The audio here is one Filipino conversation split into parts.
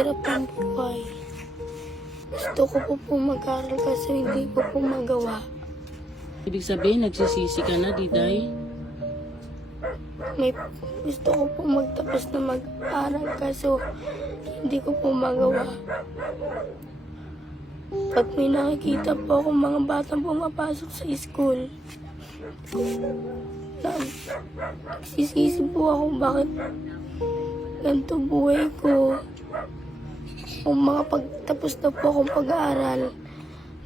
Mahirap ang buhay. Gusto ko po mag-aral kasi hindi ko po magawa. Ibig sabihin, nagsisisi ka na, Diday? May gusto ko po magtapos na mag-aral kaso hindi ko po magawa. Pag may nakikita po akong mga batang pumapasok sa school, nagsisisi po ako bakit ganito buhay ko. Kung mga pagtapos na po akong pag-aaral,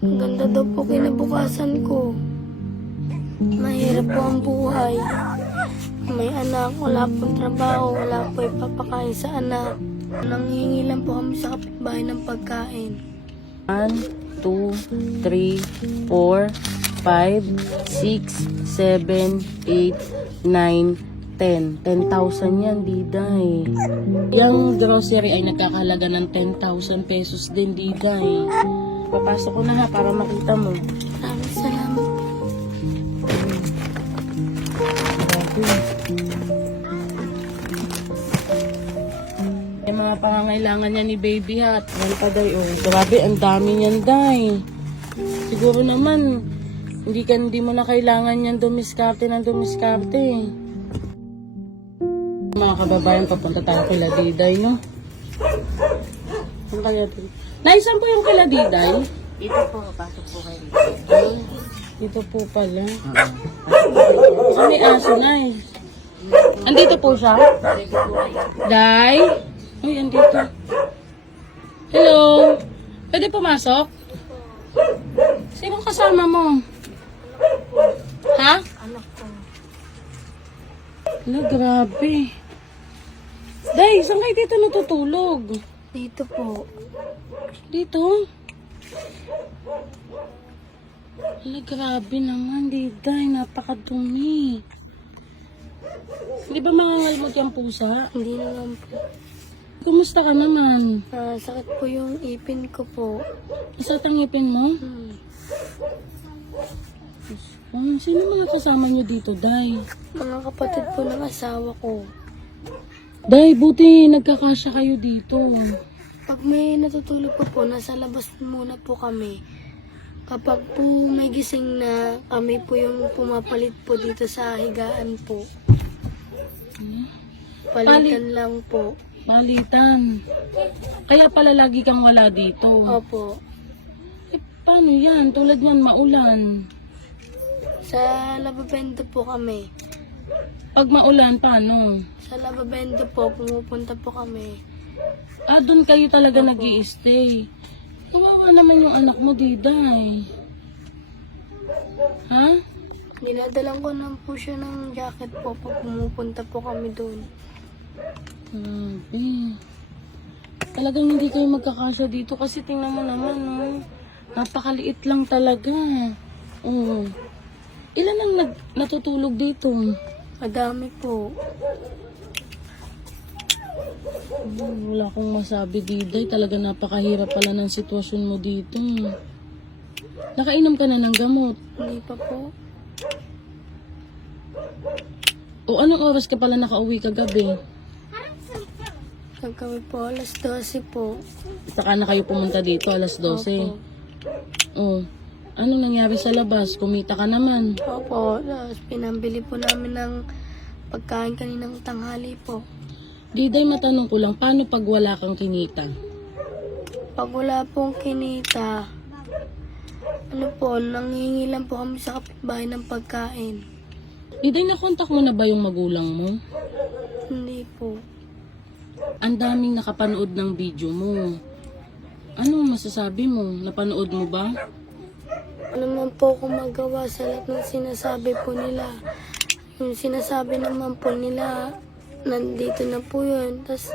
ang ganda daw po kinabukasan ko. Mahirap po ang buhay. May anak, wala pong trabaho, wala po ipapakain sa anak. Nanghihingi lang po kami sa kapitbahay ng pagkain. 1, 2, 3, 4, 5, 6, 7, 8, 9, 10. 10,000 yan, Diday. Yung grocery ay nagkakahalaga ng 10,000 pesos din, Diday. Papasok ko na ha para makita mo. Maraming salamat po. Yung mga pangangailangan niya ni baby hat. Yan pa, Day. Oh, grabe, ang dami niyan, Day. Siguro naman, hindi mo na kailangan yan dumiskarte ng dumiskarte. Mga kababayan, papunta tayo kila Diday, no? Saan kaya Diday? Nay, saan po yung kila Diday? Dito po, pasok po kayo. Dito po pala. Saan may aso, Nay? Andito po siya? Day? Uy, andito. Hello? Pwede pumasok? Sino kasama mo? Ha? Anak ko. Ala, grabe. Day, saan kayo dito natutulog? Dito po. Dito? Ala, grabe naman, Diday. Napakadumi. Hindi ba mangangalmot yung pusa? Hindi naman po. Kumusta ka naman? Sakit po yung ipin ko po. Isa tangipin mo? Sino mga kasama nyo dito, Day? Mga kapatid po ng asawa ko. Day, buti nagkakasya kayo dito. Pag may natutulog po, nasa labas muna po kami. Kapag po may gising na, kami po yung pumapalit po dito sa higaan po. Palitan lang po. Balitan. Kaya pala lagi kang wala dito. Opo. Eh, paano yan? Tulad yan, maulan. Sa Lababendo po kami. Pag maulan, paano? Sa Lababendo po, pumupunta po kami. Ah, doon kayo talaga nag-i-stay. Kawawa naman yung anak mo, Diday. Ha? Dinadalang ko lang po siya ng jacket po pag pumupunta po kami doon. Grabe. Talagang hindi kayo magkakasya dito kasi tingnan mo naman, no? Napakaliit lang talaga. Oh. Ilan ang natutulog dito? Madami po. Wala akong masabi, Diday. Talaga napakahirap pala ng sitwasyon mo dito. Nakainom ka na ng gamot? Hindi pa po. O anong oras ka pala nakauwi kagabi? Pag kami po, alas 12 po. Saka na kayo pumunta dito, alas 12. Opo. Oh. Anong nangyari sa labas? Kumita ka naman. Opo, tapos pinambili po namin ng pagkain kaninang tanghali po. Diday, matanong ko lang, paano pag wala kang kinita? Pag wala pong kinita, nanghihingi lang po kami sa kapitbahay ng pagkain. Diday, nakontak mo na ba yung magulang mo? Hindi po. Ang daming nakapanood ng video mo. Anong masasabi mo? Napanood mo ba? Ano naman po akong magawa sa lahat ng sinasabi po nila. Yung sinasabi naman po nila, nandito na po yun. Tapos,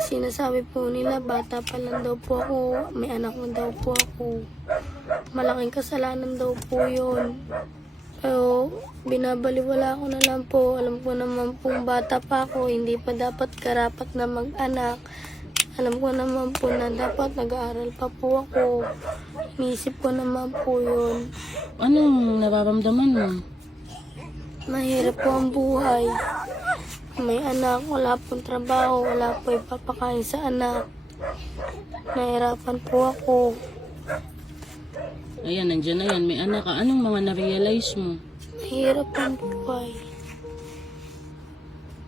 sinasabi po nila, bata pa lang daw po ako, may anak na daw po ako. Malaking kasalanan daw po yun. Pero, binabaliwala ko na lang po. Alam ko naman pong bata pa ako, hindi pa dapat karapat na mag-anak. Alam ko naman po na dapat nag-aaral pa po ako. Iniisip ko naman po yun. Anong nararamdaman mo? Mahirap po ang buhay. may anak, wala pong trabaho, wala po ipapakain sa anak. Nahirapan po ako. Ayan, nandyan na yan. May anak ka. Anong mga na-realize mo? Mahirap ang buhay.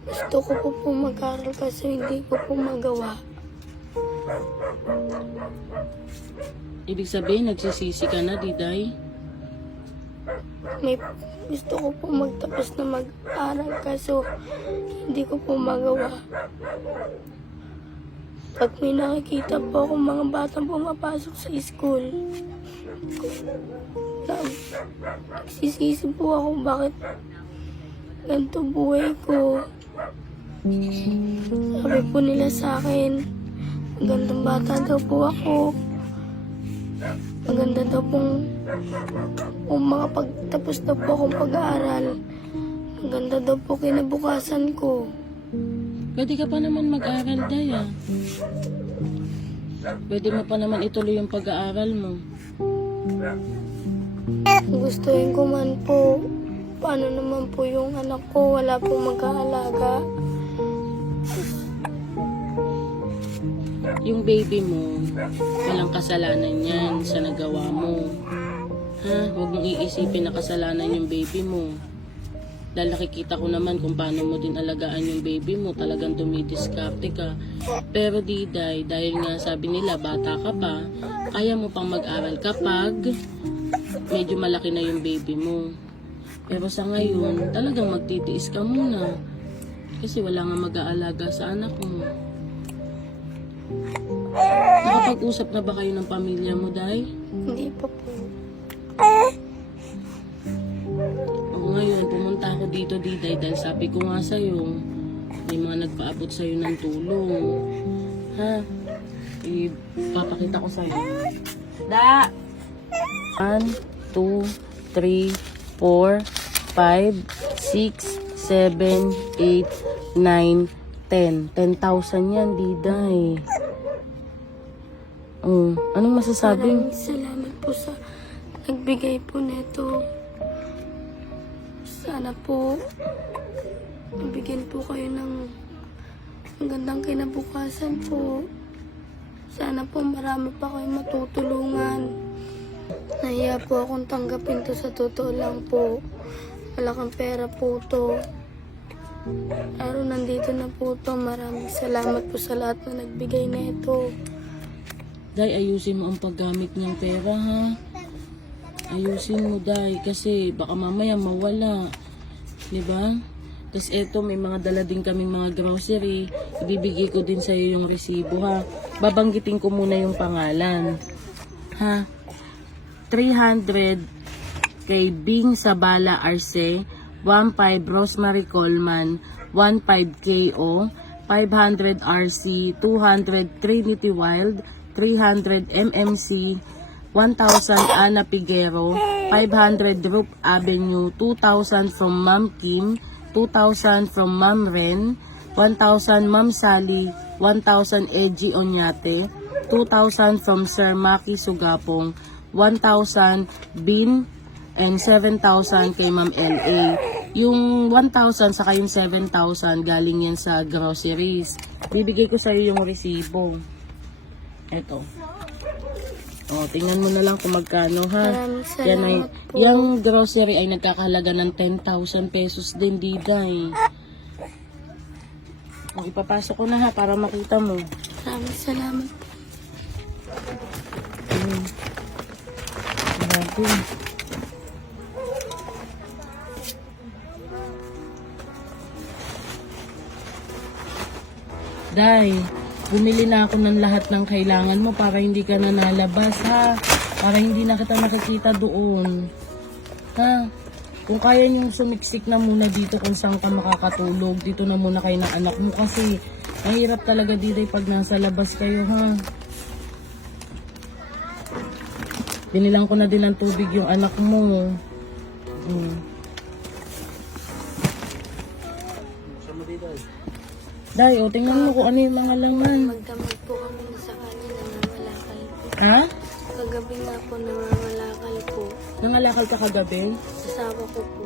Gusto ko po mag-aral kasi hindi ko po magawa. Ibig sabihin, nagsisisi ka na, Diday? May gusto ko po magtapos na mag-aral kaso hindi ko po magawa. Pag may nakikita po akong mga batang pumapasok sa school, nagsisisi po ako bakit ganito buhay ko. Sabi po nila sa akin, magandang bata daw po ako. Maganda daw pong makapagtapos daw po akong pag-aaral. Maganda daw po kinabukasan ko. Pwede ka pa naman mag-aral, Day, ah. Pwede mo pa naman ituloy yung pag-aaral mo. Gustuhin ko man po, paano naman po yung anak ko, wala pong mag-aalaga. Yung baby mo, walang kasalanan yan sa nagawa mo. Ha? Huwag mong iisipin na kasalanan yung baby mo. Dahil nakikita ko naman kung paano mo din alagaan yung baby mo, talagang dumidiskarte ka. Pero Diday, dahil nga sabi nila bata ka pa, kaya mo pang mag-aral kapag medyo malaki na yung baby mo. Pero sa ngayon, talagang magtitiis ka muna. Kasi wala nga mag-aalaga sa anak mo. Nakapag-usap na ba kayo ng pamilya mo, Day? Hindi pa po. O ngayon, pumunta ako dito, Diday, dahil sabi ko nga sa'yo, may mga nagpaabot sa'yo ng tulong. Ha? Ipapakita ko sa'yo. Da! 1, 2, 3, 4, 5, 6, 7, 8, 9, 10. 10,000 yan, Diday. Anong masasabi? Maraming salamat po sa nagbigay po nito. Sana po mabigyan po kayo ng magandang kinabukasan po. Sana po marami pa kayong matutulungan. Nahiya po akong tanggapin to, sa totoo lang po. Malaking pera po to. Pero nandito na po to. Maraming salamat po sa lahat na nagbigay na ito. Day, ayusin mo ang paggamit ng pera, ha? Ayusin mo, Day, kasi baka mamaya mawala. Diba? Tapos eto, may mga dala din kaming mga grocery. Ibibigay ko din sa'yo yung resibo, ha? Babanggitin ko muna yung pangalan. Ha? 300 kay Bing Sabala Arce, 15 Rosemary Coleman, 15 KO, 500 RC, 200 Trinity Wild, 300 MMC, 1,000 Ana Piguero, 500 Rup Avenue, 2,000 from Ma'am Kim, 2,000 from Ma'am Ren, 1,000 Ma'am Sally, 1,000 Edgy Onyate, 2,000 from Sir Maki Sugapong, 1,000 Bin, and 7,000 kay Ma'am LA. Yung 1,000 saka yung 7,000 galing yan sa groceries. Bibigay ko sa'yo yung resibo. Eto. O, tingnan mo na lang kung magkano, ha? Maraming Yan ay, salamat po. yung grocery ay nagkakahalaga ng 10,000 pesos din, Diday. O, ipapasok ko na, ha, para makita mo. Maraming salamat po. Grabe. Day, bumili na ako ng lahat ng kailangan mo para hindi ka na nalabas, ha? Para hindi na kita nakikita doon. Ha? Kung kaya niyong sumiksik na muna dito kung saan ka makakatulog, dito na muna kayo ng anak mo kasi mahirap talaga dito pag nasa labas kayo, ha? Binilang ko na din ng tubig yung anak mo. Day, o tingnan mo kung ano yung mga laman. Magdamag po kami sa kanya, nangangalakal po. Ha? Kagabi nga po, nangangalakal po. Nangalakal ka kagabi? Asawa ko po.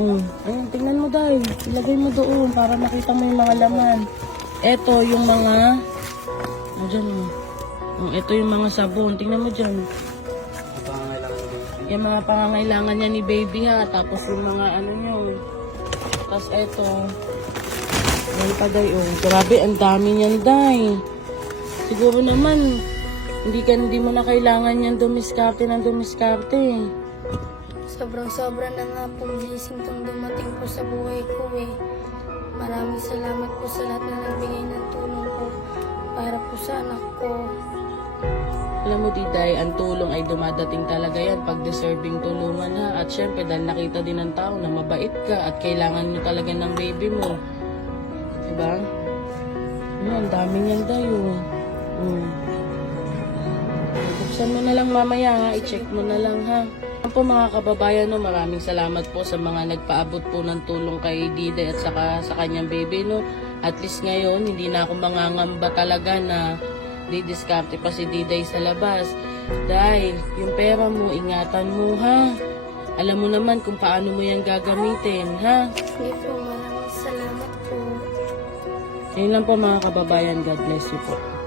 Ayun, tingnan mo dahil. Ilagay mo doon para makita mo yung mga laman. Ito yung mga... Diyan mo. Ito yung mga sabon. Tingnan mo dyan. Yung mga pangangailangan niya ni baby ha. Tapos yung mga ano nyo. Tapos ito. Yan pa day. Oh, grabe, ang dami niyan day. Siguro naman, hindi mo na kailangan yan dumiskarte ng dumiskarte. Sobrang-sobra na nga pong blessing tong dumating po sa buhay ko eh. Maraming salamat po sa lahat na nagbigay ng tulong po para po sa anak ko. Alam mo, Diday, ang tulong ay dumadating talaga yan pag deserving tulungan ha. At syempre, dahil nakita din ng tao na mabait ka at kailangan mo talaga ng baby mo. Diba? Ang dami niyan tayo. Buksan mo na lang mamaya ha. I-check mo na lang ha. Ano po mga kababayan, no, maraming salamat po sa mga nagpaabot po ng tulong kay Diday at saka sa kanyang baby. No. At least ngayon, hindi na ako mangangamba talaga na didiskarte pa si Diday sa labas. Dahil yung pera mo, ingatan mo ha. Alam mo naman kung paano mo yan gagamitin ha. Sige po, maraming salamat po. Yun lang po mga kababayan. God bless you po.